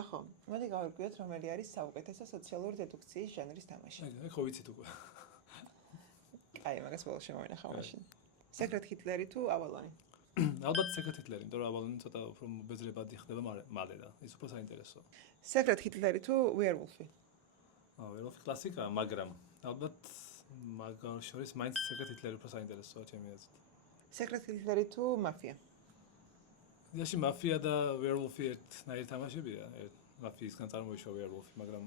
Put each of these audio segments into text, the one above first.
ახო, მოდი გავარკვიოთ, რომელი არის საუკეთესო სოციალური დედუქციის ჟანრის თამაში. აი, ხო ვიცით უკვე. აი, მაგას ბოლოს შემოვინახავ მაშინ. სეკრეტ ჰიტლერი თუ ავალონი? ალბათ სეკრეტ ჰიტლერი, იმიტომ რომ ავალონი ცოტა უფრო ბეზრებადი ხდება მალე და ის უფრო საინტერესოა. სეკრეტ ჰიტლერი თუ ვიერვულფი? ვიერვულფი კლასიკაა, მაგრამ ალბათ მაგარ შორის მაინც სეკრეტ ჰიტლერი უფრო საინტერესოა ჩემი აზრით. სეკრეტ ჰიტლერი თუ მაფია? იდეაში მაფია და ვიერვულფი ერთნაირი თამაშებია, მაფიისგან წარმოიშვა ვიერვულფი, მაგრამ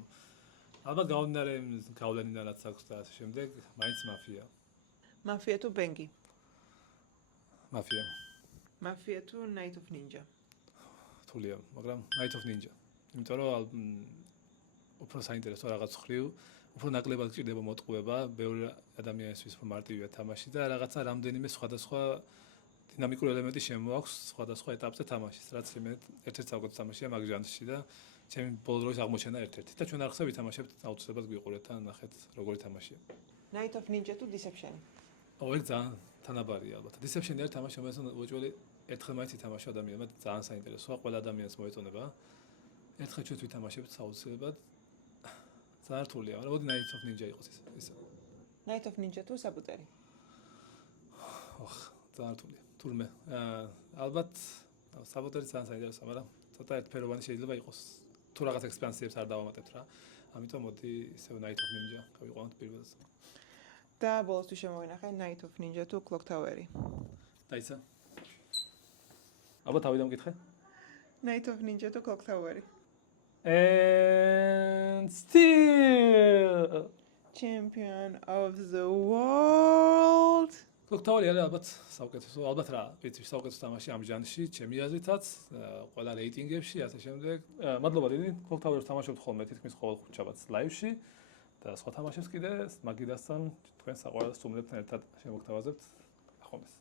ალბათ გამომდინარე გავლენიდან რაც აქვს და ასე შემდეგ, მაინც მაფია. მაფია თუ ბენგი? მაფია. მაფია თუ Night of Ninja? თულია, მაგრამ Night of Ninja. იმიტომ რომ უფრო საინტერესოა რაღაც ხრივ, უფრო ნაკლებად გჭირდება მოტყუება, ბევრი ადამიანისთვის უფრო მარტივია თამაში და რაღაცა რამდენიმე სხვადასხვა დინამიკური ელემენტი შემოაქვს სხვადასხვა ეტაპზე თამაშის, რაც მე ერთ-ერთი საუკეთესო თამაშია მაგ ჟანრში და ჩემი ბოლო დროის აღმოჩენა ერთ-ერთი. და ჩვენ არხზე ვითამაშებთ, აუცილებლად გვიყურეთ და ნახეთ როგორი თამაშია. Night of Ninja თუ Deception? ორი ძალიან თანაბარია ალბათ. Deception-ი არის თამაში, რომელსაც უჭველი ერთხელ მაინც ითამაშო ადამიანმა, ძალიან საინტერესოა, ყველა ადამიანს მოეწონება. ერთხელ ჩვენ ვითამაშებთ აუცილებლად. ძალიან რთულია, მაგრამ მოდი Night of Ninja იყოს ეს. Night of Ninja თუ საბუტერი? ძალიან რთულია. თურმე, ალბათ საბუტერი ძალიან საინტერესოა, მაგრამ ცოტა ერთფეროვანი შეიძლება იყოს. თუ რაღაც ექსპანსიებს არ დავამატებთ რა. ამიტომ მოდი ისევ Night of Ninja გავიყვანოთ პირველს. და ბოლოს თუ შემოვინახე Night of Ninja თუ Clock Tower-ი? დაიცა. ალბათ თავიდან მკითხე? Night of Ninja თუ Clock Tower-ი? And still Champion of the world. Clock Tower-ი არის ალბათ საუკეთესო, ალბათ რა, ვიცი, საუკეთესო თამაში ამ ჟანრში, ჩემი აზრითაც, ყველა რეიტინგებში, ასე შემდეგ. მადლობა დიდი, Clock Tower-ს თამაშობთ ხოლმე თითქმის ყოველ ხუთშაბათს ლაივში და სხვა თამაშებს კიდე მაგიდასთან თქვენ საყვარელს უმეტად ერთად შემოგთავაზებთ. ახონდეს.